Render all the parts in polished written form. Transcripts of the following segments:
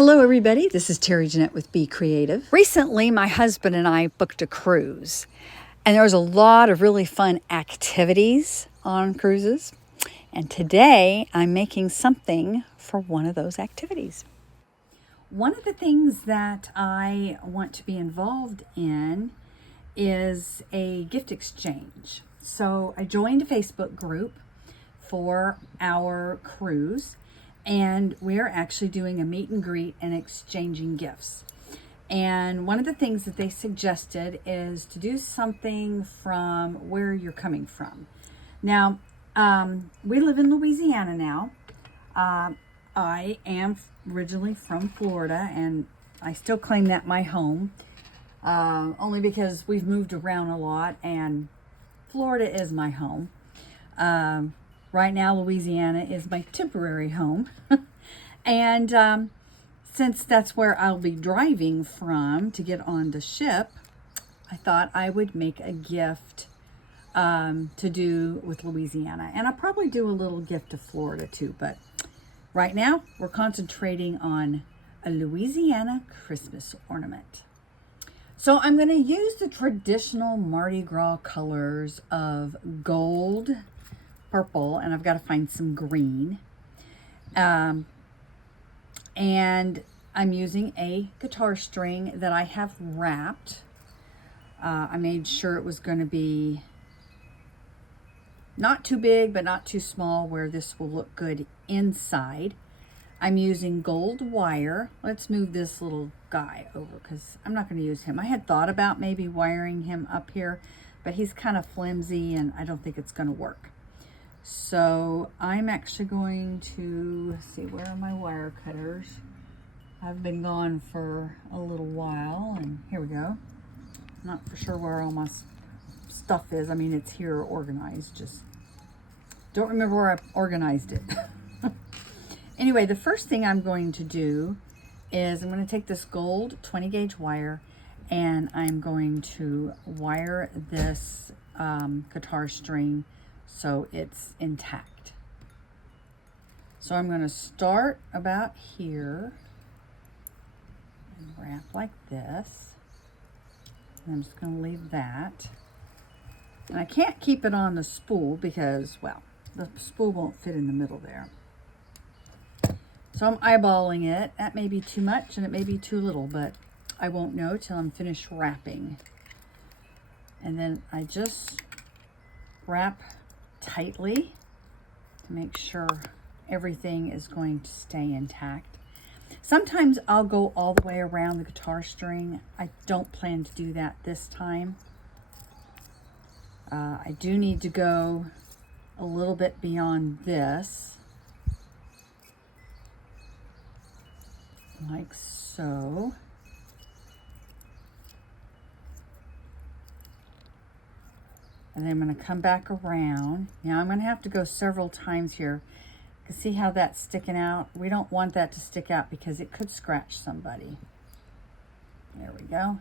Hello everybody, this is Terry Jeanette with Be Creative. Recently, my husband and I booked a cruise, and there was a lot of really fun activities on cruises. And today, I'm making something for one of those activities. One of the things that I want to be involved in is a gift exchange. So I joined a Facebook group for our cruise, and we're actually doing a meet and greet and exchanging gifts. And one of the things that they suggested is to do something from where you're coming from. Now, we live in Louisiana now. I am originally from Florida, and I still claim that my home, only because we've moved around a lot, and Florida is my home. Right now, Louisiana is my temporary home. And since that's where I'll be driving from to get on the ship, I thought I would make a gift to do with Louisiana. And I'll probably do a little gift to Florida too. But right now, we're concentrating on a Louisiana Christmas ornament. So I'm going to use the traditional Mardi Gras colors of gold, purple, and I've got to find some green. And I'm using a guitar string that I have wrapped. I made sure it was going to be not too big, but not too small, where this will look good inside. I'm using gold wire. Let's move this little guy over because I'm not going to use him. I had thought about maybe wiring him up here, but he's kind of flimsy and I don't think it's going to work. So I'm actually going to see, where are my wire cutters? I've been gone for a little while, and here we go. Not for sure where all my stuff is. I mean, it's here organized, just don't remember where I organized it. Anyway, the first thing I'm going to do is I'm going to take this gold 20 gauge wire, and I'm going to wire this guitar string so it's intact. So I'm going to start about here and wrap like this. And I'm just going to leave that. And I can't keep it on the spool because, well, the spool won't fit in the middle there. So I'm eyeballing it. That may be too much and it may be too little, but I won't know till I'm finished wrapping. And then I just wrap tightly to make sure everything is going to stay intact. Sometimes I'll go all the way around the guitar string. I don't plan to do that this time. I do need to go a little bit beyond this, like so. And then I'm going to come back around. Now I'm going to have to go several times here. You can see how that's sticking out. We don't want that to stick out because it could scratch somebody. There we go.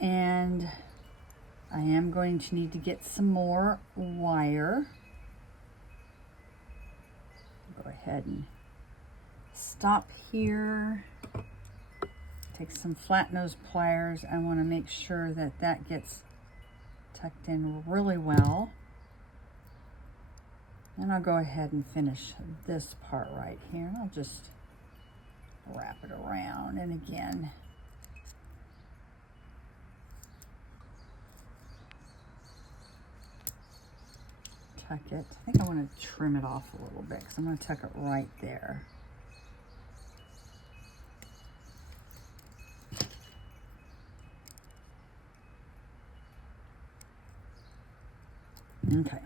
And I am going to need to get some more wire. Go ahead and stop here. Take some flat nose pliers. I want to make sure that that gets tucked in really well. And I'll go ahead and finish this part right here. I'll just wrap it around, and again, tuck it. I think I want to trim it off a little bit because I'm going to tuck it right there. Okay,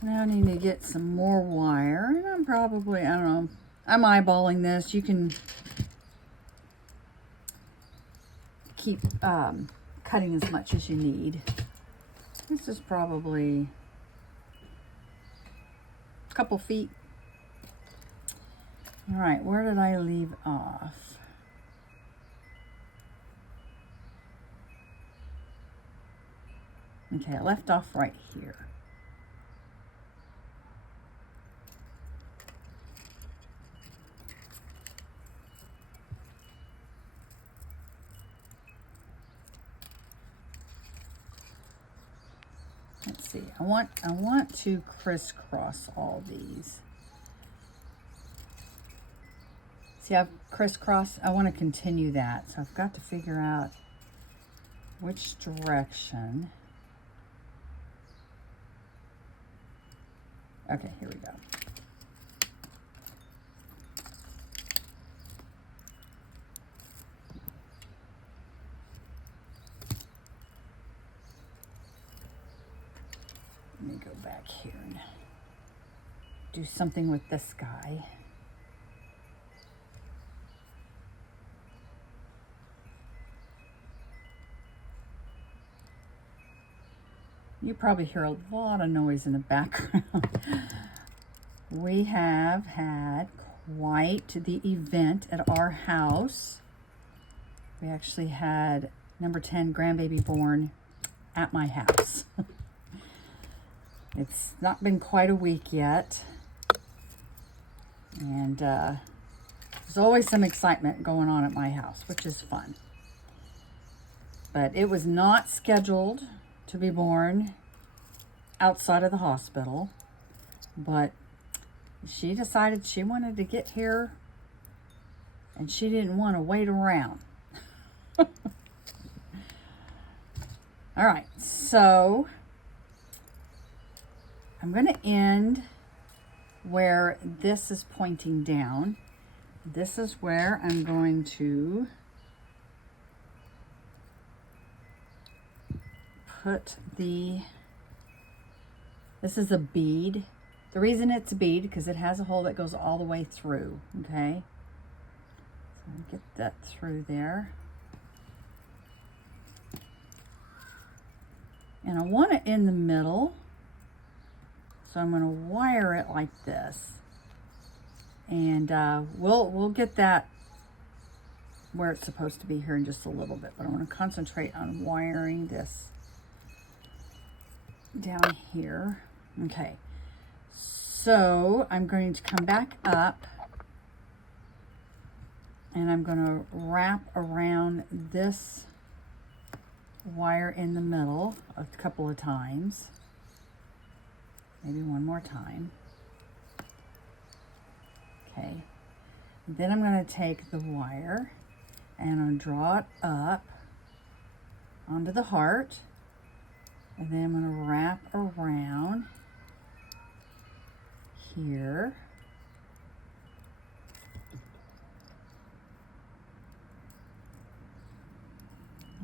so now I need to get some more wire, and I'm probably, I don't know, I'm eyeballing this. You can keep cutting as much as you need. This is probably a couple feet. All right, where did I leave off? Okay, I left off right here. see. I want to crisscross all these. See, I've crisscrossed. I want to continue that. So I've got to figure out which direction. Okay, here we go. Let me go back here and do something with this guy. You probably hear a lot of noise in the background. We have had quite the event at our house. We actually had number 10 grandbaby born at my house. It's not been quite a week yet. And there's always some excitement going on at my house, which is fun. But it was not scheduled to be born outside of the hospital, but she decided she wanted to get here and she didn't want to wait around. All right, so I'm going to end where this is pointing down. This is where I'm going to put this is a bead. The reason it's a bead because it has a hole that goes all the way through, okay? So get that through there. And I want it in the middle. So I'm going to wire it like this. And we'll get that where it's supposed to be here in just a little bit. But I want to concentrate on wiring this down here. Okay, so I'm going to come back up and I'm going to wrap around this wire in the middle a couple of times, maybe one more time. Okay, then I'm going to take the wire and I'm going to draw it up onto the heart, and then I'm going to wrap around here.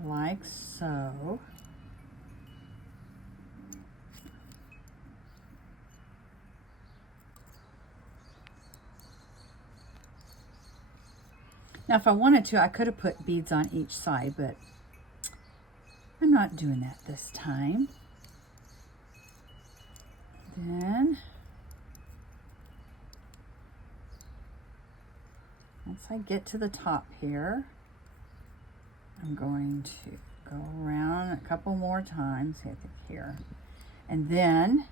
Like so. Now, if I wanted to, I could have put beads on each side, but I'm not doing that this time. Then, once I get to the top here, I'm going to go around a couple more times, I think here, and then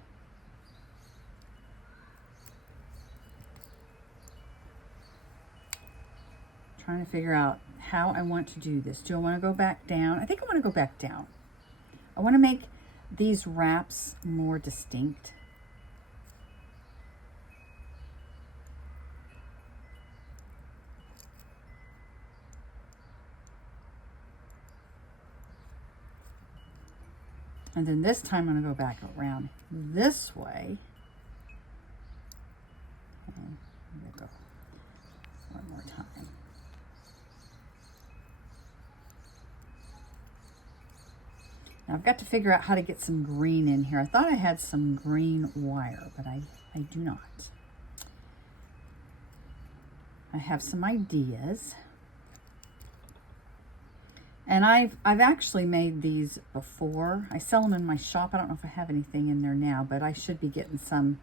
trying to figure out how I want to do this. Do I want to go back down? I think I want to go back down. I want to make these wraps more distinct. And then this time I'm going to go back around this way. Okay, there we go. One more time. Now I've got to figure out how to get some green in here. I thought I had some green wire, but I do not. I have some ideas. And I've actually made these before. I sell them in my shop. I don't know if I have anything in there now, but I should be getting some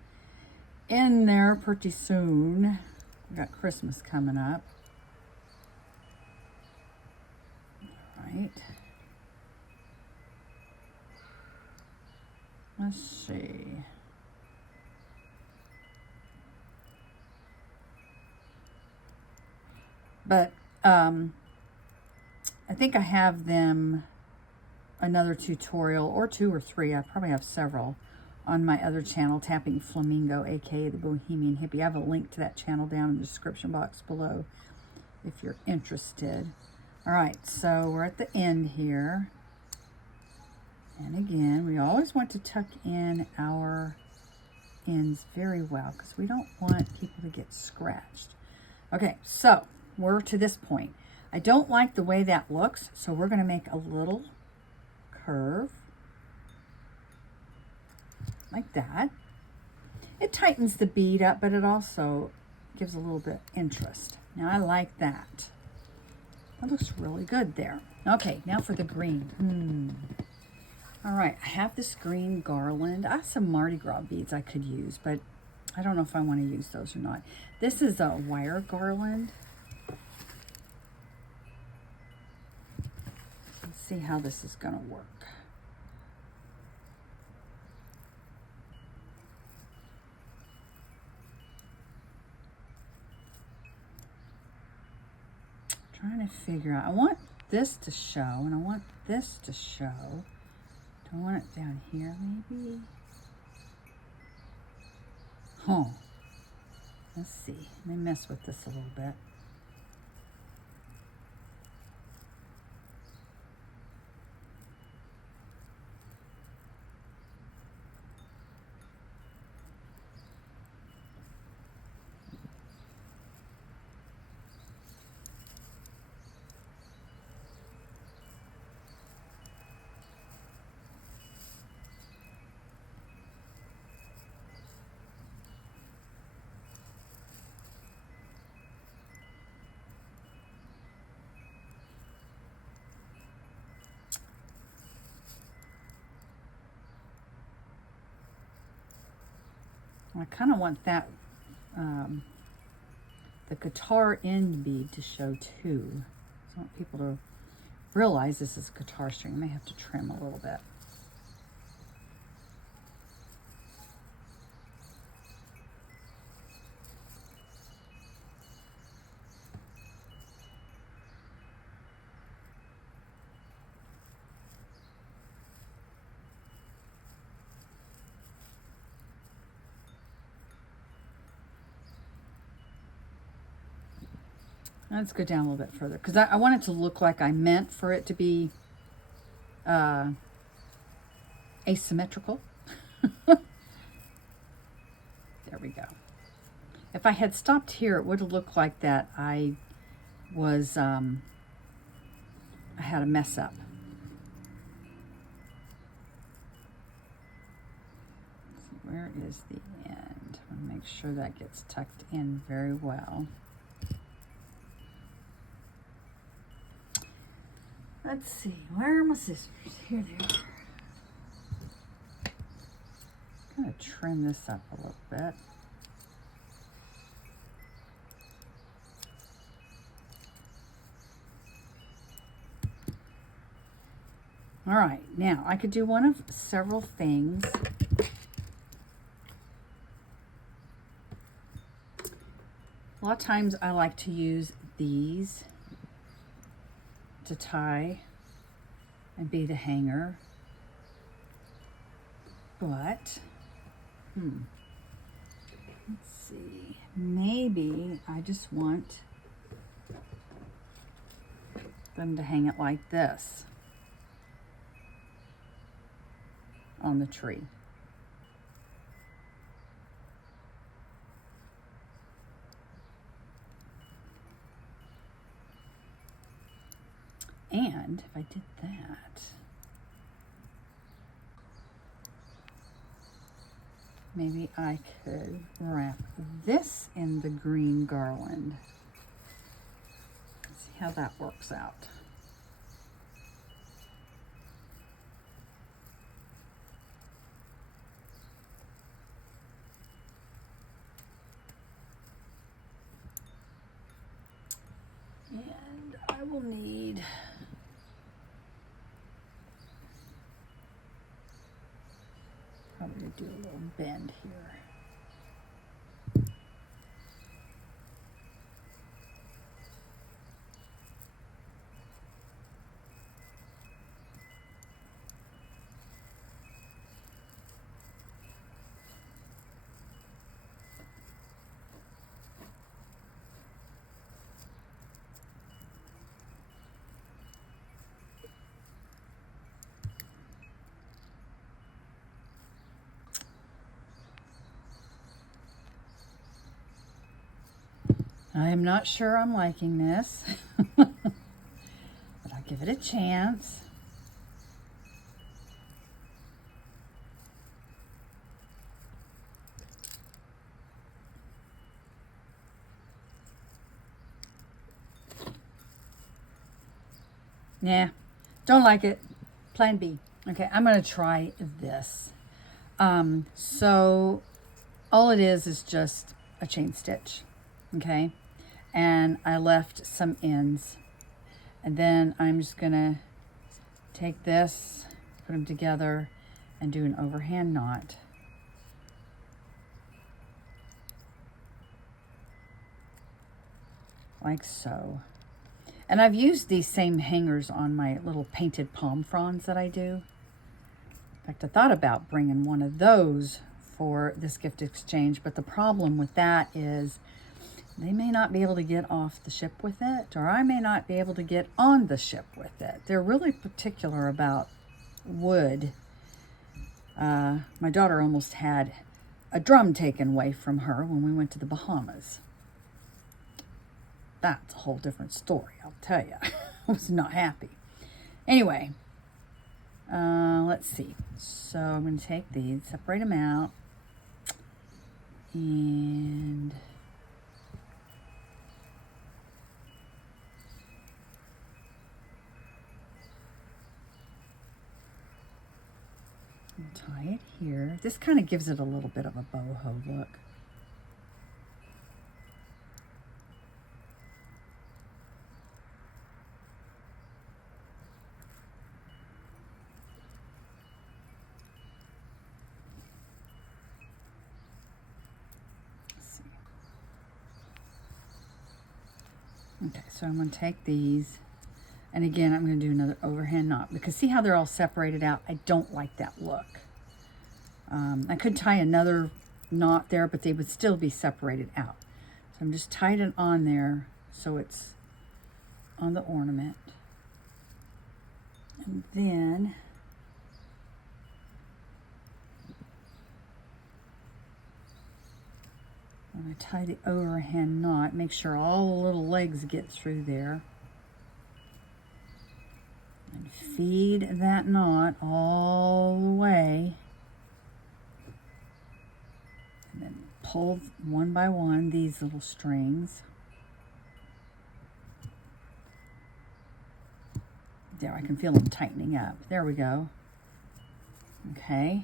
in there pretty soon. We've got Christmas coming up. All right. Let's see. But I think I have them another tutorial or 2 or 3. I probably have several on my other channel, Tapping Flamingo, aka the Bohemian Hippie. I have a link to that channel down in the description box below if you're interested. All right, so we're at the end here. And again, we always want to tuck in our ends very well because we don't want people to get scratched. Okay, so we're to this point. I don't like the way that looks, so we're going to make a little curve like that. It tightens the bead up, but it also gives a little bit interest. Now I like that. That looks really good there. Okay, now for the green. All right, I have this green garland. I have some Mardi Gras beads I could use, but I don't know if I want to use those or not. This is a wire garland. Let's see how this is going to work. Trying to figure out, I want this to show and I want this to show. Do I want it down here maybe? Let's see. Let me mess with this a little bit. I kind of want that, the guitar end bead to show too. So I want people to realize this is a guitar string. I may have to trim a little bit. Let's go down a little bit further because I want it to look like I meant for it to be asymmetrical. There we go. If I had stopped here, it would have looked like that I was, I had a mess up. So where is the end? I want to make sure that gets tucked in very well. Let's see, where are my scissors? Here they are. I'm going to trim this up a little bit. All right, now I could do one of several things. A lot of times I like to use these to tie and be the hanger, but let's see, maybe I just want them to hang it like this on the tree. And if I did that, maybe I could wrap this in the green garland. Let's see how that works out. And I will need probably do a little bend here. I am not sure I'm liking this, but I'll give it a chance. Nah, don't like it. Plan B. Okay, I'm going to try this. So all it is just a chain stitch, okay? And I left some ends. And then I'm just going to take this, put them together, and do an overhand knot. Like so. And I've used these same hangers on my little painted palm fronds that I do. In fact, I thought about bringing one of those for this gift exchange, but the problem with that is they may not be able to get off the ship with it, or I may not be able to get on the ship with it. They're really particular about wood. My daughter almost had a drum taken away from her when we went to the Bahamas. That's a whole different story, I'll tell you. I was not happy. Anyway, let's see. So I'm going to take these, separate them out, and tie it here. This kind of gives it a little bit of a boho look. Okay, so I'm going to take these, and again, I'm going to do another overhand knot, because see how they're all separated out? I don't like that look. I could tie another knot there, but they would still be separated out. So I'm just tying it on there so it's on the ornament. And then I'm going to tie the overhand knot, make sure all the little legs get through there. And feed that knot all the way. And then pull one by one these little strings. There, I can feel them tightening up. There we go. Okay.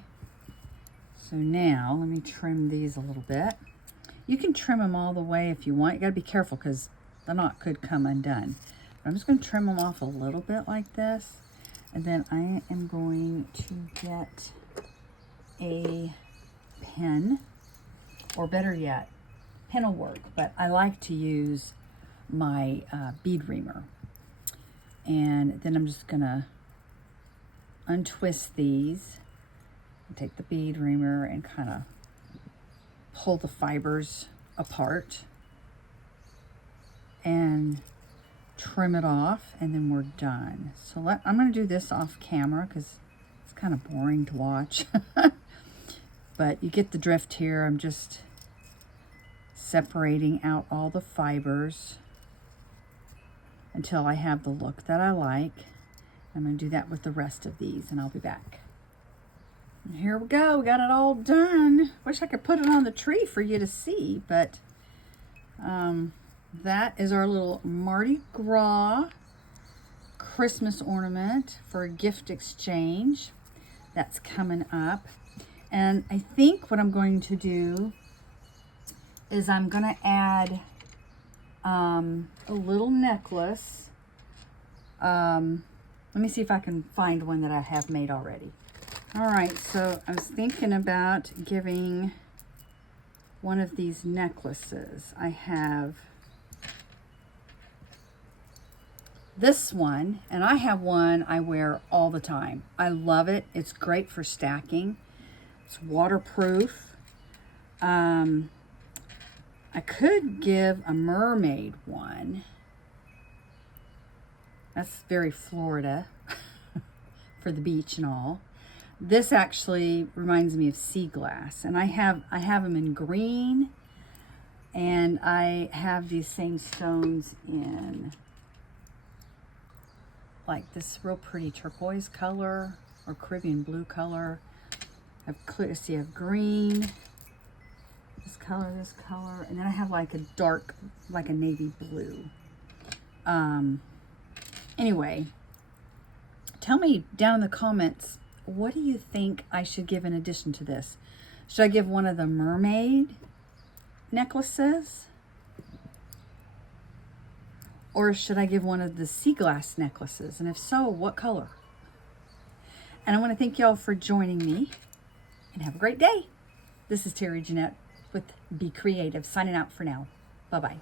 So now, let me trim these a little bit. You can trim them all the way if you want. You gotta be careful because the knot could come undone. But I'm just gonna trim them off a little bit like this. And then I am going to get a pen, or better yet, pen will work, but I like to use my bead reamer. And then I'm just gonna untwist these, and take the bead reamer and kind of pull the fibers apart and trim it off, and then we're done. So I'm going to do this off camera because it's kind of boring to watch. But you get the drift here. I'm just separating out all the fibers until I have the look that I like. I'm going to do that with the rest of these, and I'll be back. And here we go. We got it all done. Wish I could put it on the tree for you to see, but that is our little Mardi Gras Christmas ornament for a gift exchange. That's coming up. And I think what I'm going to do is I'm going to add a little necklace. Let me see if I can find one that I have made already. All right, so I was thinking about giving one of these necklaces. I have this one, and I have one I wear all the time. I love it. It's great for stacking. It's waterproof. I could give a mermaid one. That's very Florida for the beach and all. This actually reminds me of sea glass, and I have them in green, And I have these same stones in like this real pretty turquoise color or Caribbean blue color. I have clear, see, I have green, this color, and then I have like a dark, like a navy blue. Anyway, tell me down in the comments, what do you think I should give in addition to this? Should I give one of the mermaid necklaces? Or should I give one of the sea glass necklaces? And if so, what color? And I want to thank y'all for joining me, and have a great day. This is Terry Jeanette with Be Creative, signing out for now. Bye-bye.